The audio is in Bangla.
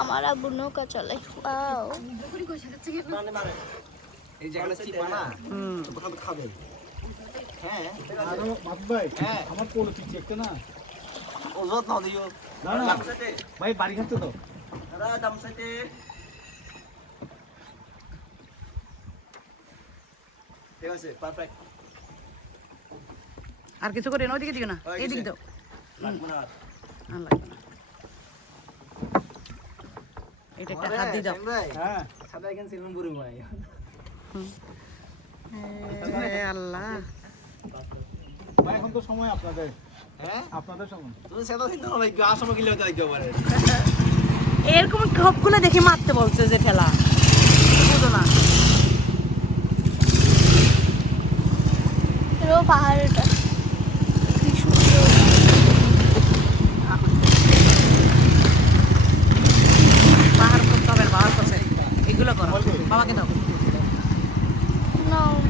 আমার আব্বু নৌকা চলে ওয়াও এই জায়গাটা চিপা না কোথাও খাবে হ্যাঁ আরো বাবু ভাই হ্যাঁ আমার পোলো চিঠি একটা না ওজত না দিও না না ভাই বাড়ি খাচ্ছে তো দাদা দাম সাইতে ঠিক আছে পারফেক্ট আর কিছু করে না ওইদিকে দিও না এইদিকে দাও লাগবে না আর লাগবে না এটা একটা হাত দিয়ে দাও হ্যাঁ সাদা এখানে সিলন বুড়ি মাই আল্লাহ ভাই এখন তো সময় আপনাদের হ্যাঁ আপনাদের সময় তুমি সেটা চিন্তা না লাগবে আসো কিলো লাগবে পারে এরকম সবগুলো দেখে মারতে বলছে যে ঠেলা বুঝো না রো পাহাড়টা পাহাড় করতে হবে পাহাড় করছে এগুলো করো বাবাকে দাও